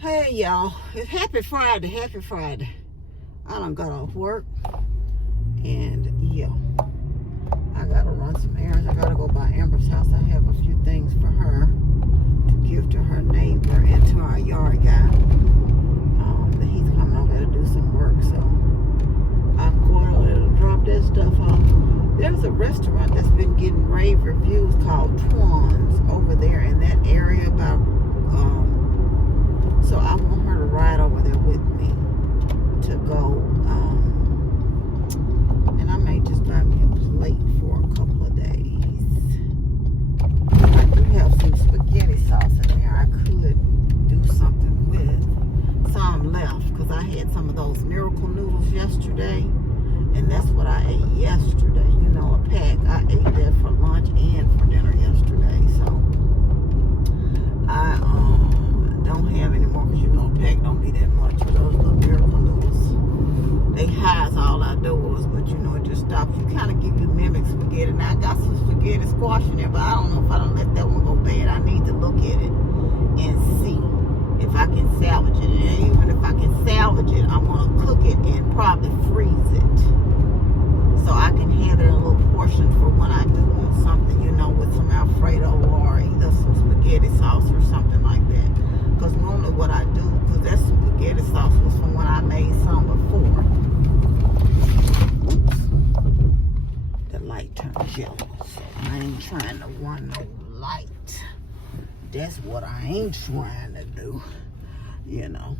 Hey y'all, it's Happy Friday, Happy Friday. I done got off work and yeah, I gotta run some errands. I gotta go by Amber's house. I have a few things for her to give to her neighbor and to our yard guy. That he's coming over to do some work, so I'm going over to drop that stuff off. There's a restaurant that's been getting rave reviews called Twan's over there in that area about so I want her to ride over there with me to go, and I may just buy me a plate for a couple of days. I do have some spaghetti sauce in there. I could do something with some left because I had some of those miracle noodles yesterday, and that's what I ate yesterday. You know, a pack. I ate that for lunch and for dinner yesterday, so I don't have any more because you know a pack don't be that much for those little miracle noodles. They high as all outdoors, but you know it just stops. You kind of give you mimic spaghetti. Now I got some spaghetti squash in there, but I don't know if I don't let that one go bad. I need to look at it and see if I can salvage it. And even if I can salvage it, I'm gonna cook it and probably freeze it so I can have it in a little portion for when I do want something, you know, with some Alfredo or either some spaghetti sauce or something like that. Because normally what I do, because that spaghetti sauce was from when I made some before. Oops. The light turned yellow. So I ain't trying to run no light. That's what I ain't trying to do. You know.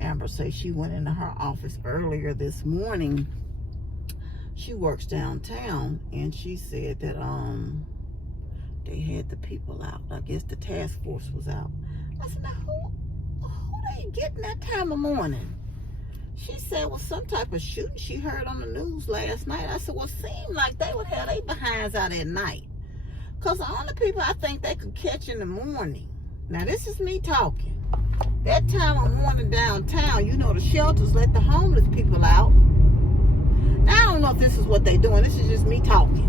Amber says she went into her office earlier this morning. She works downtown, and she said that they had the people out. I guess the task force was out. I said, now who they getting that time of morning? She said, well, some type of shooting she heard on the news last night. I said, well, it seemed like they would have their behinds out at night. Because the only people I think they could catch in the morning. Now, this is me talking. That time of morning downtown, you know, the shelters let the homeless people out. Now, I don't know if this is what they're doing. This is just me talking.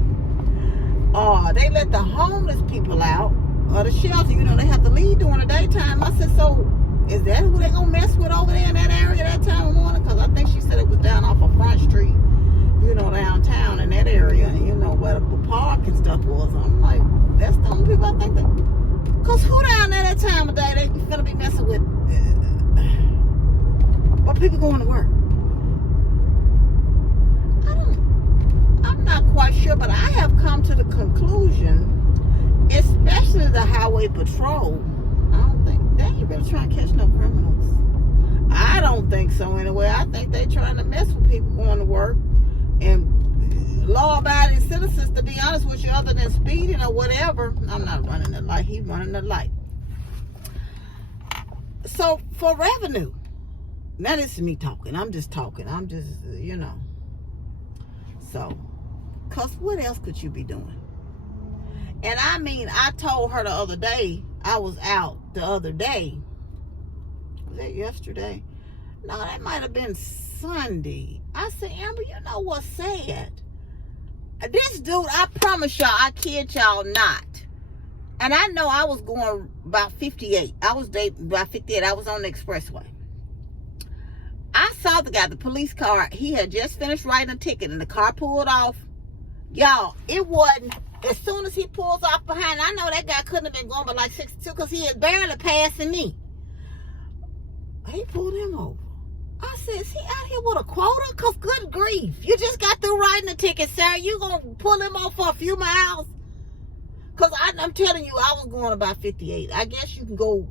They let the homeless people out. Or the shelter, you know, they have to leave during the daytime. I said, so is that who they gonna mess with over there in that area that time of morning? Because I think she said it was down off of Front Street, you know, downtown in that area, and you know where the park and stuff was. I'm like, that's the only people I think that. Because who down there that time of day they gonna be messing with? What people going to work? I'm not quite sure, but I have come to the conclusion, especially the highway patrol, I don't think they ain't really trying to catch no criminals. I don't think so anyway. I think they trying to mess with people going to work and law-abiding citizens, to be honest with you, other than speeding or whatever. I'm not running the light. He's running the light. So for revenue, now this is me talking. I'm just talking. I'm just, you know. So, because what else could you be doing? And I mean, I told her the other day, I was out the other day. Was that yesterday? No, that might have been Sunday. I said, Amber, you know what's sad? This dude, I promise y'all, I kid y'all not. And I know I was going about 58. I was dating about 58. I was on the expressway. I saw the guy, the police car. He had just finished writing a ticket and the car pulled off. Y'all, it wasn't. As soon as he pulls off behind, I know that guy couldn't have been going but like 62 because he is barely passing me. He pulled him over. I said, is he out here with a quota? Because good grief. You just got through writing the ticket, sir. You going to pull him off for a few miles? Because I'm telling you, I was going about 58. I guess you can go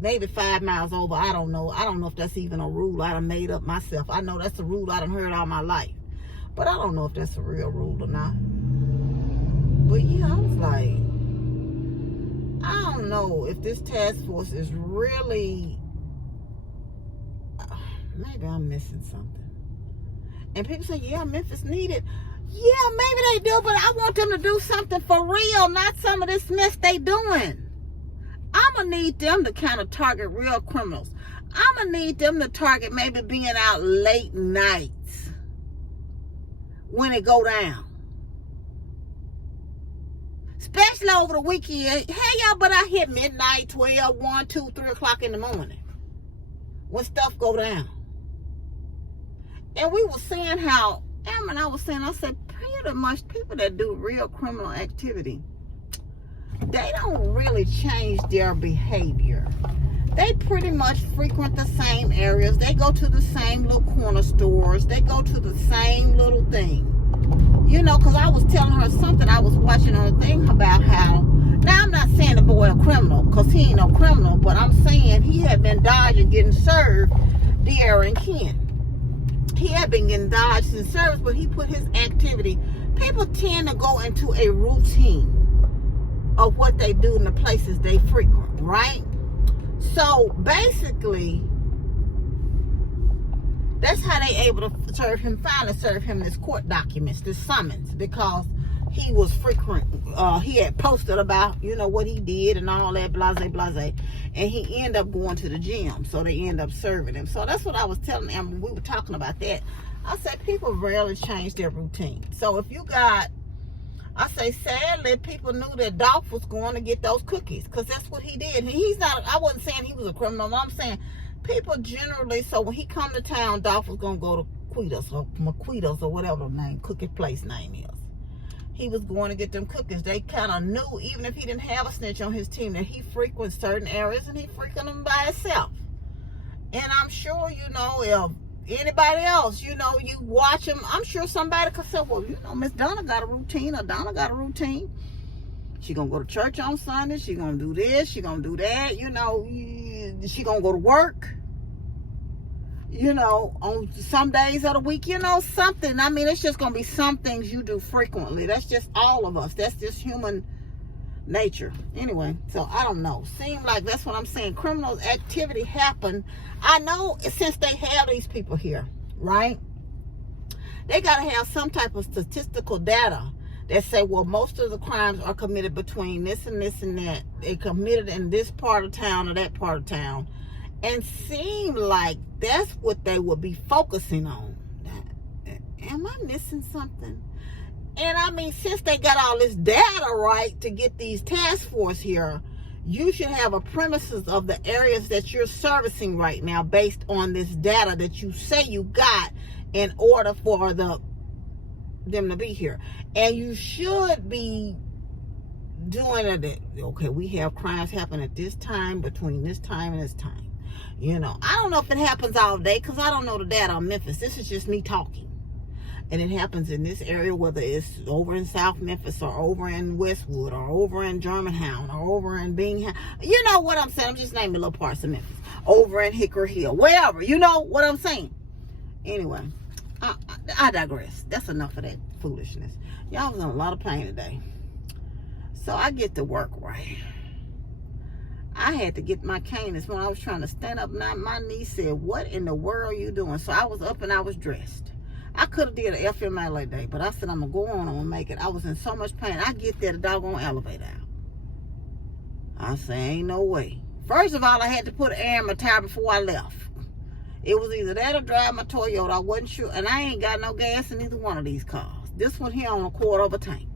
maybe 5 miles over. I don't know. I don't know if that's even a rule I done made up myself. I know that's a rule I done heard all my life. But I don't know if that's a real rule or not. But yeah, I was like, I don't know if this task force is really, maybe I'm missing something. And people say, yeah, Memphis needed. Yeah, maybe they do, but I want them to do something for real, not some of this mess they doing. I'm going to need them to kind of target real criminals. I'm going to need them to target maybe being out late nights when it go down. Especially over the weekend. Hey, y'all, but I hit midnight, 12, 1, 2, 3 o'clock in the morning. when stuff go down. And we were saying how, Amber and I was saying, I said, pretty much people that do real criminal activity, they don't really change their behavior. They pretty much frequent the same areas. They go to the same little corner stores. They go to the same little thing. You know, because I was telling her something I was watching on a thing about how, now I'm not saying the boy a criminal, because he ain't no criminal, but I'm saying he had been dodging getting served, De'Aaron Ken. He had been getting dodged in service, but he put his activity. People tend to go into a routine of what they do in the places they frequent, right? So basically, that's how they able to serve him, finally serve him this court documents, this summons, because he was frequent. He had posted about, you know, what he did and all that, blase, blase. And he ended up going to the gym, so they end up serving him. So that's what I was telling them. We were talking about that. I said, people rarely change their routine. So if you got, I say, sadly, people knew that Dolph was going to get those cookies, because that's what he did. And he's not, I wasn't saying he was a criminal. I'm saying people generally, so when he come to town, Dolph was going to go to Quita's or McQuita's or whatever the name, cookie place name is. He was going to get them cookies. They kind of knew, even if he didn't have a snitch on his team, that he frequents certain areas and he frequents them by himself. And I'm sure, you know, if anybody else, you know, you watch him, I'm sure somebody could say, well, you know, Miss Donna got a routine, or Donna got a routine. She gonna go to church on Sunday. She gonna do this. She gonna do that. You know, she gonna go to work. You know, on some days of the week, you know, something. I mean, it's just going to be some things you do frequently. That's just all of us. That's just human nature. Anyway, so I don't know. Seems like that's what I'm saying. Criminal activity happen. I know since they have these people here, right? They got to have some type of statistical data that say, well, most of the crimes are committed between this and this and that. They committed in this part of town or that part of town. And seem like that's what they would be focusing on. Am I missing something? And I mean, since they got all this data right to get these task force here, you should have a premises of the areas that you're servicing right now based on this data that you say you got in order for them to be here. And you should be doing it. Okay, we have crimes happen at this time, between this time and this time. You know, I don't know if it happens all day, because I don't know the data on Memphis. This is just me talking. And it happens in this area, whether it's over in South Memphis or over in Westwood or over in Germantown or over in Bingham. You know what I'm saying? I'm just naming little parts of Memphis. Over in Hickory Hill, wherever. You know what I'm saying? Anyway, I digress. That's enough of that foolishness. Y'all was in a lot of pain today. So I get to work right. I had to get my cane this morning. I was trying to stand up. Now my niece said, what in the world are you doing? So I was up and I was dressed. I could have did an FMLA day, but I said, I'm going to go on and make it. I was in so much pain. I get there, the doggone elevator out. I said, ain't no way. First of all, I had to put air in my tire before I left. It was either that or drive my Toyota. I wasn't sure. And I ain't got no gas in either one of these cars. This one here on a quarter of a tank.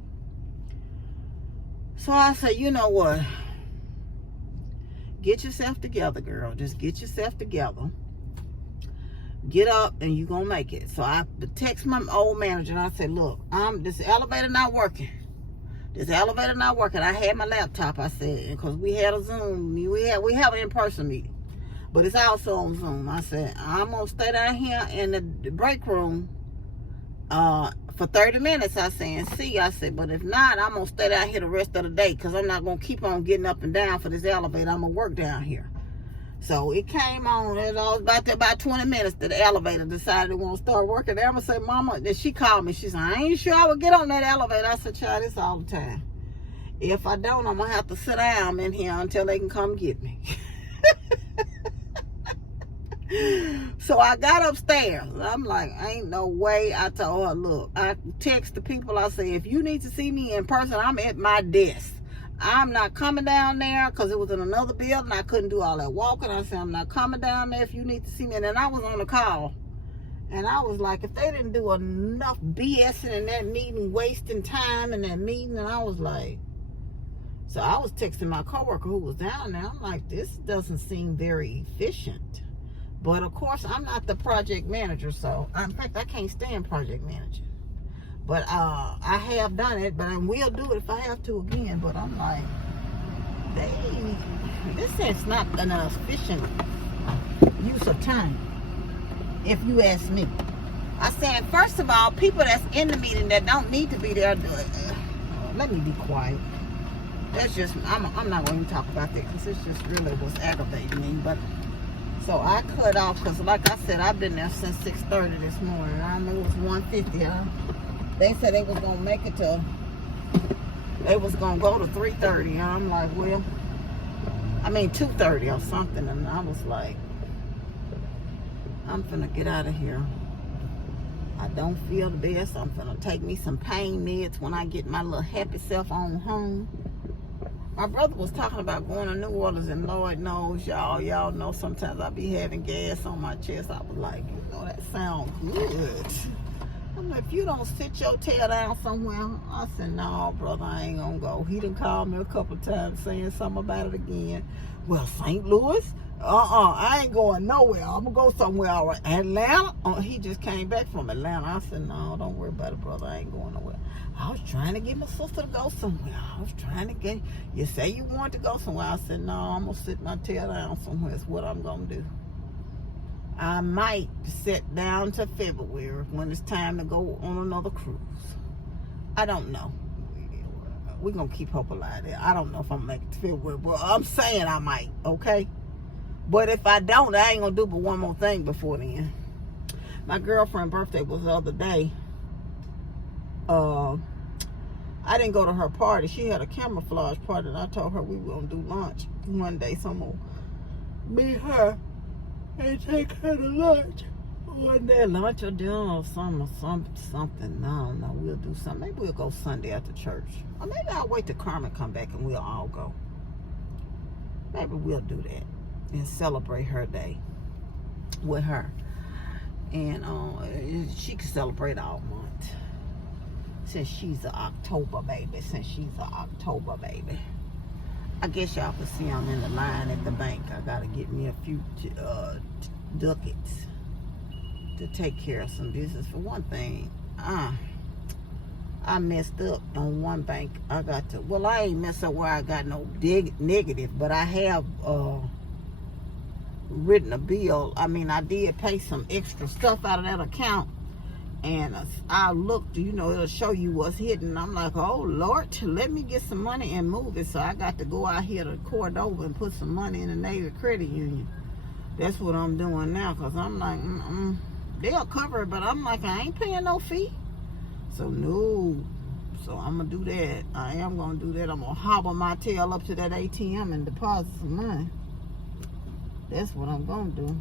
So I said, you know what? Get yourself together, girl. Just get yourself together. Get up and you're going to make it. So I text my old manager and I said, look, this elevator not working. This elevator not working. I had my laptop, I said, because we had a Zoom. We have an in-person meeting. But it's also on Zoom. I said, I'm going to stay down here in the break room for 30 minutes, I said, and see. I said, but if not, I'm going to stay down here the rest of the day, because I'm not going to keep on getting up and down for this elevator. I'm going to work down here. So it came on. It was about 20 minutes that the elevator decided it want to start working. Then I said, Mama, then she called me. She said, I ain't sure I would get on that elevator. I said, child, this all the time. If I don't, I'm going to have to sit down in here until they can come get me. So I got upstairs. I'm like, ain't no way. I told her, look, I text the people. I say, if you need to see me in person, I'm at my desk. I'm not coming down there, because it was in another building. I couldn't do all that walking. I said, I'm not coming down there if you need to see me. And then I was on the call. And I was like, if they didn't do enough BSing in that meeting, wasting time in that meeting, and I was like, so I was texting my coworker who was down there. I'm like, this doesn't seem very efficient. But of course, I'm not the project manager, so in fact, I can't stand project manager. But I have done it, but I will do it if I have to again. But I'm like, this is not an efficient use of time, if you ask me. I said, first of all, people that's in the meeting that don't need to be there, let me be quiet. That's just, I'm not going to talk about that because it's just really what's aggravating me. But so I cut off because, like I said, I've been there since 6:30 this morning. I know it was 1:50. They said they was going to make it to, they was going to go to 3:30. And I'm like, well, I mean 2:30 or something. And I was like, I'm finna get out of here. I don't feel the best. I'm finna take me some pain meds when I get my little happy self on home. My brother was talking about going to New Orleans, and Lord knows, y'all know sometimes I be having gas on my chest. I was like, you know, that sounds good. I'm like, if you don't sit your tail down somewhere, I said, no, brother, I ain't gonna go. He done called me a couple times saying something about it again. Well, St. Louis? I ain't going nowhere. I'm gonna go somewhere. All right. Atlanta? He just came back from Atlanta. I said, no, don't worry about it, brother. I ain't going nowhere. I was trying to get my sister to go somewhere. I was trying to get, you say you want to go somewhere. I said, no, I'm gonna sit my tail down somewhere. It's what I'm gonna do. I might sit down to February when it's time to go on another cruise. I don't know. We're gonna keep hope alive there. I don't know if I'm gonna make it to February, but I'm saying I might, okay? But if I don't, I ain't gonna do but one more thing before then. My girlfriend's birthday was the other day. I didn't go to her party. She had a camouflage party, and I told her we were gonna do lunch one day. So I'm gonna meet her and take her to lunch one day. Lunch or dinner or something. I don't know. We'll do something. Maybe we'll go Sunday after church. Or maybe I'll wait till Carmen come back and we'll all go. Maybe we'll do that and celebrate her day with her. And she can celebrate all month. Since she's an October baby. I guess y'all can see I'm in the line at the bank. I gotta get me a few ducats to take care of some business. For one thing, I messed up on one bank. I ain't messed up where I got no negative, but I have written a bill. I mean, I did pay some extra stuff out of that account, and I looked, it'll show you what's hidden. I'm like, oh Lord, let me get some money and move it. So I got to go out here to Cordova and put some money in the Navy Credit Union. That's what I'm doing now, because I'm like, they'll cover it, but I'm like, I ain't paying no fee. So no. So I'm gonna do that. I am gonna do that. I'm gonna hobble my tail up to that ATM and deposit some money. That's what I'm gonna do.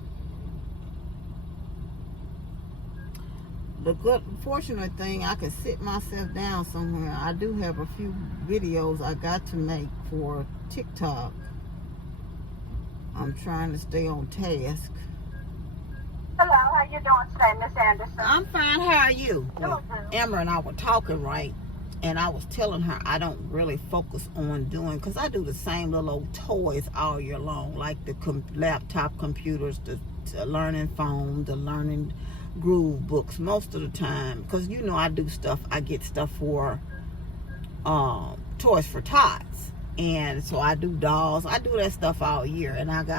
The good, fortunate thing, I can sit myself down somewhere. I do have a few videos I got to make for TikTok. I'm trying to stay on task. Hello, how you doing today, Miss Anderson? I'm fine. How are you? Well, Emma and I were talking, right? And I was telling her I don't really focus on doing, because I do the same little old toys all year long, like the laptop computers, the learning phone, the learning groove books most of the time. Because I do stuff, I get stuff for Toys for Tots. And so I do dolls. I do that stuff all year. And I've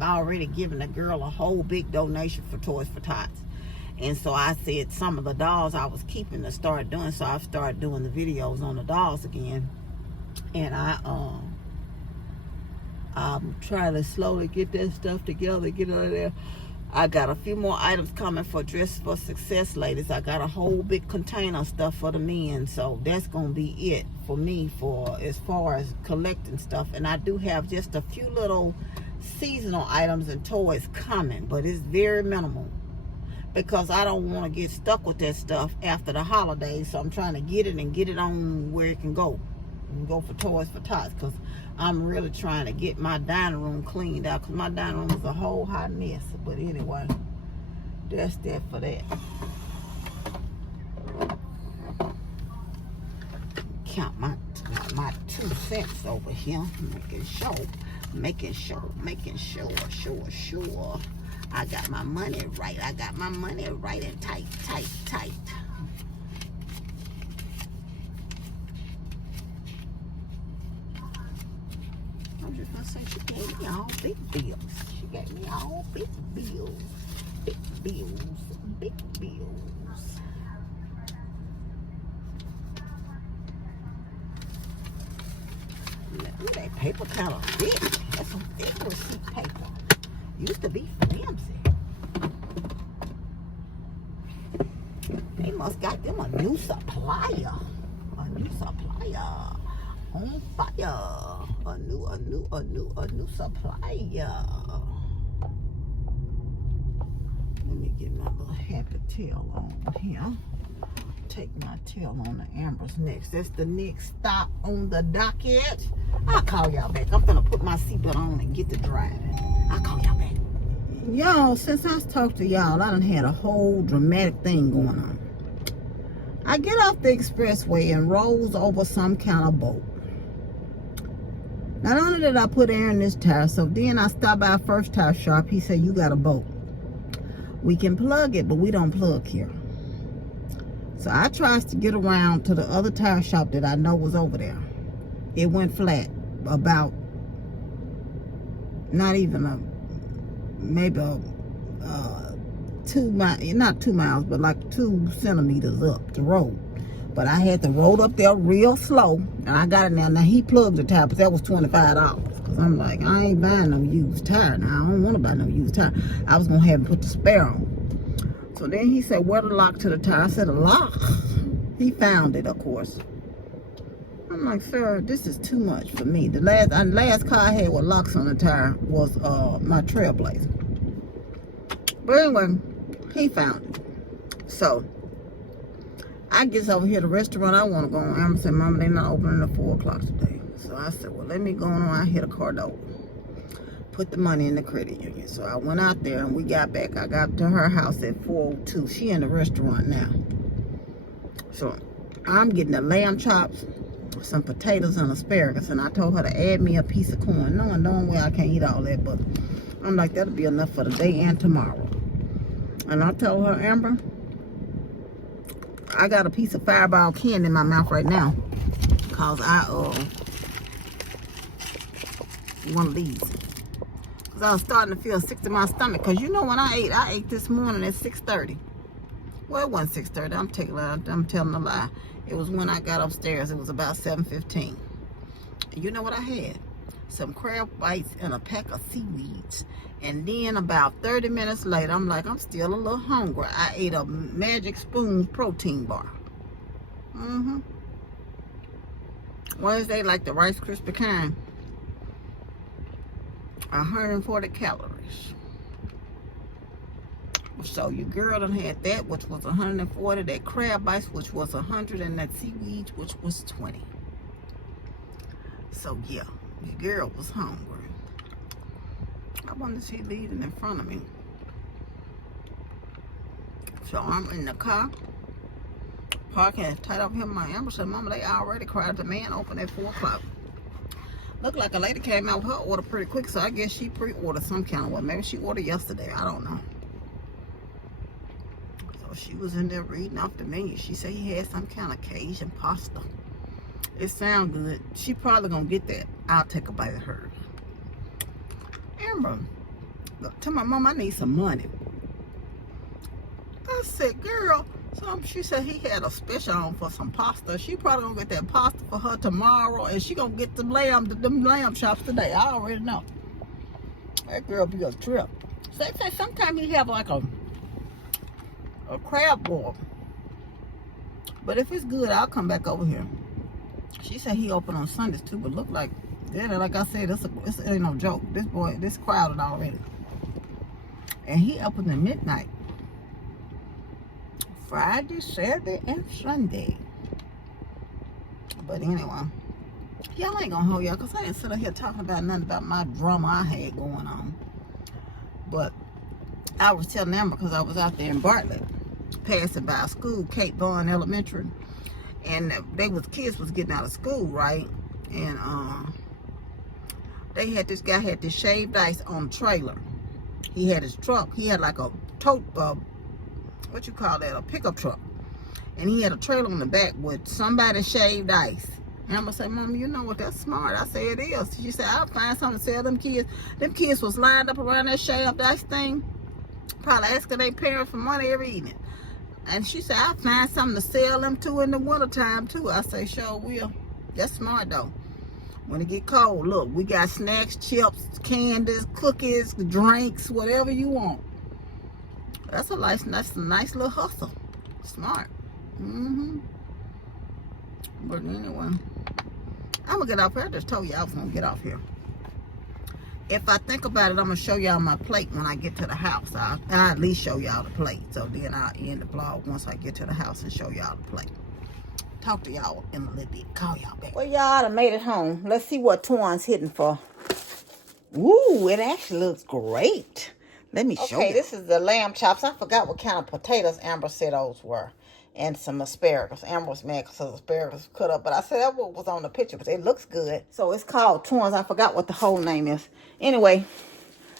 already given a girl a whole big donation for Toys for Tots. And so I said some of the dolls I was keeping to start doing. So I've started doing the videos on the dolls again. And I'm trying to slowly get that stuff together, get out of there. I got a few more items coming for Dress for Success ladies. I got a whole big container of stuff for the men. So that's going to be it for me for as far as collecting stuff. And I do have just a few little seasonal items and toys coming. But it's very minimal, because I don't want to get stuck with that stuff after the holidays. So I'm trying to get it and get it on where it can go. And go for Toys for Tots, because I'm really trying to get my dining room cleaned out, because my dining room is a whole hot mess. But anyway, that's that for that. Count my 2 cents over here, making sure. I got my money right. I got my money right and tight, tight, tight. I was just gonna say she gave me all big bills. She gave me all big bills. Big bills. Big bills. Ooh, that paper kind of thick. That's some thick receipt paper. Used to be fancy. They must got them a new supplier. A new supplier. On fire. A new supplier. Let me get my little happy tail on here. Take my tail on the Ambers next. That's the next stop on the docket. I'll call y'all back. I'm gonna put my seatbelt on and get to driving. I'll call y'all back. Y'all, since I talked to y'all, I done had a whole dramatic thing going on. I get off the expressway and rolls over some kind of boat. Not only did I put air in this tire, so then I stopped by First Tire Shop. He said, you got a boat. We can plug it, but we don't plug here. So I tries to get around to the other tire shop that I know was over there. It went flat about not even maybe 2 miles, not 2 miles, but like 2 centimeters up the road. But I had to roll up there real slow, and I got it now. Now he plugged the tire, but that was $25. Cause I'm like, I ain't buying no used tire. Now I don't want to buy no used tire. I was gonna have him put the spare on. So then he said, where the lock to the tire? I said, a lock? He found it, of course. I'm like, sir, this is too much for me. The last car I had with locks on the tire was my Trailblazer. But anyway, he found it. So I get over here, the restaurant I want to go on. Amber said, Mama, they're not opening at 4 o'clock today. So I said, well, let me go on out here to Cordova. Put the money in the credit union. So I went out there and we got back. I got to her house at 4:02. She in the restaurant now. So I'm getting the lamb chops, some potatoes and asparagus, and I told her to add me a piece of corn, knowing well I can't eat all that, but I'm like, that'll be enough for today and tomorrow. And I told her, Amber, I got a piece of Fireball candy in my mouth right now, cause I one of these. Cause I was starting to feel sick to my stomach. Cause you know when I ate this morning at 6:30. Well, it wasn't 6:30. I'm telling a lie. It was when I got upstairs. It was about 7:15. And you know what I had? Some crab bites and a pack of seaweeds. And then about 30 minutes later, I'm like, I'm still a little hungry. I ate a Magic Spoon protein bar. What is they like, the Rice Krispie kind? 140 calories. So your girl done had that, which was 140. That crab bites, which was 100, and that seaweed, which was 20. So yeah, your girl was hungry. I wonder if she's leaving in front of me. So I'm in the car, parking tight up here. My Amber said, Mama, they already cried. The man opened at 4 o'clock. Looked like a lady came out with her order pretty quick, so I guess she pre-ordered some kind of way. Maybe she ordered yesterday. I don't know. So she was in there reading off the menu. She said he had some kind of Cajun pasta. It sounds good. She probably gonna get that. I'll take a bite of hers. Amber, look, tell my mom I need some money. I said, girl, she said he had a special on for some pasta. She probably gonna get that pasta for her tomorrow, and she gonna get them lamb chops today. I already know. That girl be a trip. So they say sometimes he have like a crab boil. But if it's good, I'll come back over here. She said he open on Sundays too, but look like, yeah, like I said, this ain't no joke. This crowded already. And he open at midnight. Friday, Saturday, and Sunday. But anyway, y'all ain't gonna hold y'all, because I didn't sit up here talking about nothing about my drama I had going on. But I was telling them because I was out there in Bartlett, passing by a school, Cape Vaughn Elementary, and kids was getting out of school, right? And this guy had this shaved ice on the trailer. He had his truck. He had like a tote, what you call that, a pickup truck. And he had a trailer on the back with somebody shaved ice. And I'm going to say, Mama, you know what, that's smart. I say, it is. She said, I'll find something to sell them kids. Them kids was lined up around that shaved ice thing, probably asking their parents for money every evening. And she said, I'll find something to sell them to in the wintertime, too. I say, sure will. That's smart, though. When it get cold, look, we got snacks, chips, candies, cookies, drinks, whatever you want. That's a nice little hustle. Smart. But anyway, I'm gonna get off here. I just told you I was gonna get off here. If I think about it, I'm gonna show y'all my plate when I get to the house. I'll at least show y'all the plate. So then I'll end the vlog once I get to the house and show y'all the plate. Talk to y'all in a little bit. Call y'all back. Well, y'all done made it home. Let's see what Twan's hitting for. Ooh, it actually looks great. Let me show you. Okay, this is the lamb chops. I forgot what kind of potatoes Amber said those were. And some asparagus. Amber was mad because asparagus cut up. But I said that was on the picture, but it looks good. So it's called Twan's. I forgot what the whole name is. Anyway,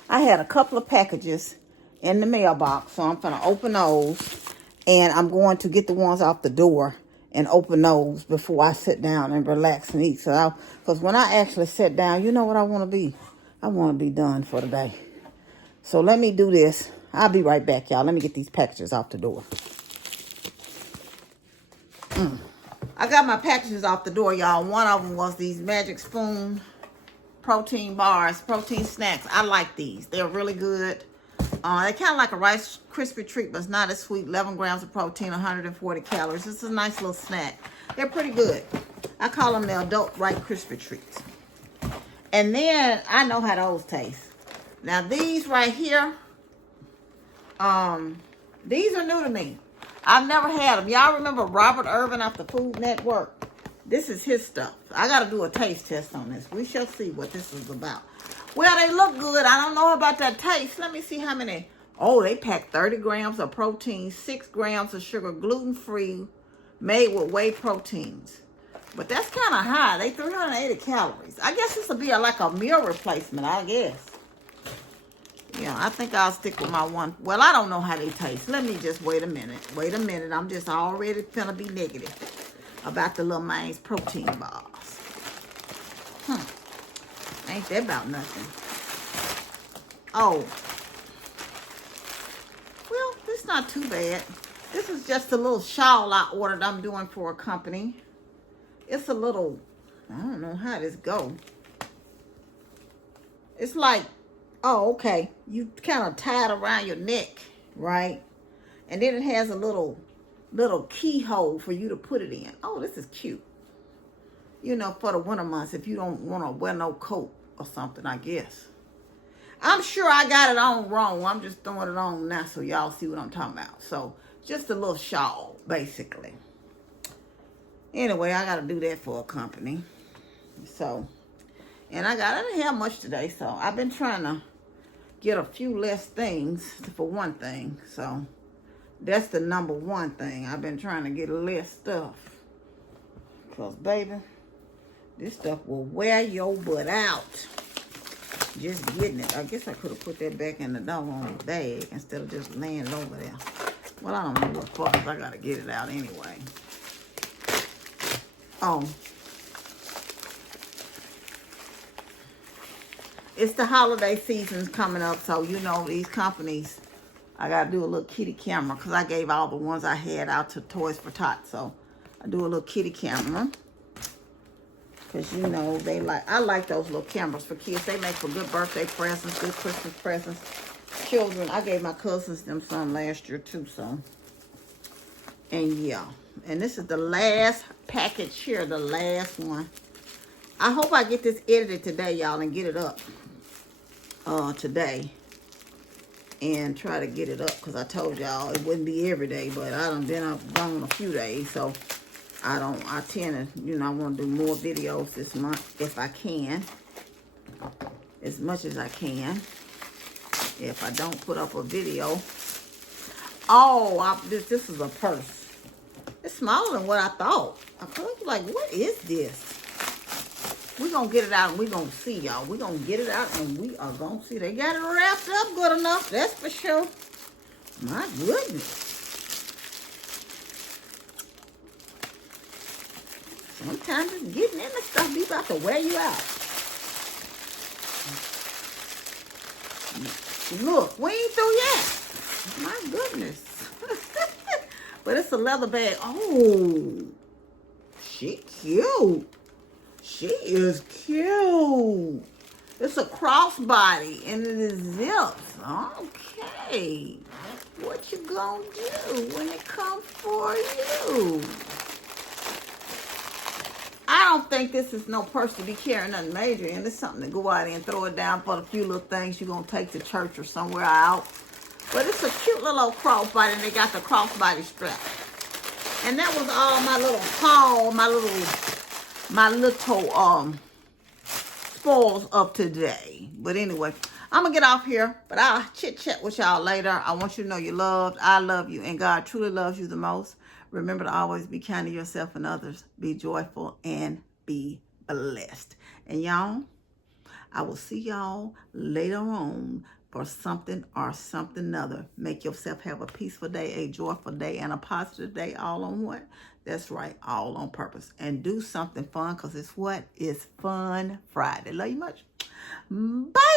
I had a couple of packages in the mailbox. So I'm going to open those. And I'm going to get the ones off the door and open those before I sit down and relax and eat. So, because when I actually sit down, you know what I want to be? I want to be done for the day. So let me do this. I'll be right back, y'all. Let me get these packages off the door. I got my packages off the door, y'all. One of them was these Magic Spoon protein bars, protein snacks. I like these. They're really good. They're kind of like a Rice Krispie treat, but it's not as sweet. 11 grams of protein, 140 calories. This is a nice little snack. They're pretty good. I call them the adult Rice Krispie treats. And then I know how those taste. Now these right here, these are new to me. I've never had them. Y'all remember Robert Irvin off the Food Network? This is his stuff. I got to do a taste test on this. We shall see what this is about. Well, they look good. I don't know about that taste. Let me see how many. Oh, they pack 30 grams of protein, 6 grams of sugar, gluten-free, made with whey proteins. But that's kind of high. They 380 calories. I guess this will be like a meal replacement, I guess. Yeah, I think I'll stick with my one. Well, I don't know how they taste. Let me just wait a minute. Wait a minute. I'm just already finna be negative about the little man's protein bars. Ain't that about nothing? Oh. Well, it's not too bad. This is just a little shawl I ordered. I'm doing for a company. It's a little, I don't know how this go. It's like, oh, okay. You kind of tie it around your neck, right? And then it has a little keyhole for you to put it in. Oh, this is cute. You know, for the winter months, if you don't want to wear no coat or something, I guess. I'm sure I got it on wrong. I'm just throwing it on now so y'all see what I'm talking about. So, just a little shawl, basically. Anyway, I got to do that for a company. So, and I didn't have much today, so I've been trying to get a few less things for one thing. So, that's the number one thing. I've been trying to get less stuff. Because, baby, this stuff will wear your butt out. Just getting it. I guess I could have put that back in the doggone bag instead of just laying it over there. Well, I don't know what for, because I got to get it out anyway. Oh. It's the holiday season's coming up, so you know these companies, I got to do a little kitty camera because I gave all the ones I had out to Toys for Tots. So I do a little kitty camera because, you know, I like those little cameras for kids. They make for good birthday presents, good Christmas presents. Children, I gave my cousins them some last year too, so. And yeah, and this is the last package here, the last one. I hope I get this edited today, y'all, and get it up today. And try to get it up, because I told y'all it wouldn't be every day, but I done been up gone a few days, so I tend to, you know, I want to do more videos this month if I can. As much as I can. If I don't put up a video. Oh, this is a purse. It's smaller than what I thought. I was like, what is this? We're going to get it out and we're going to see, y'all. We're going to get it out and we are going to see. They got it wrapped up good enough. That's for sure. My goodness. Sometimes just getting in the stuff be about to wear you out. Look, we ain't through yet. My goodness. But it's a leather bag. Oh, she cute. She is cute. It's a crossbody and it is zips. Okay. What you gonna do when it comes for you? I don't think this is no purse to be carrying nothing major, and it's something to go out and throw it down for the few little things you're going to take to church or somewhere out. But it's a cute little old crossbody, and they got the crossbody strap. And that was all my little haul, my little spoils of today. But anyway, I'm going to get off here, but I'll chit-chat with y'all later. I want you to know you're loved. I love you, and God truly loves you the most. Remember to always be kind to yourself and others. Be joyful and be blessed. And y'all, I will see y'all later on for something or something other. Make yourself have a peaceful day, a joyful day, and a positive day. All on what? That's right, all on purpose. And do something fun because it's what? It's Fun Friday. Love you much. Bye.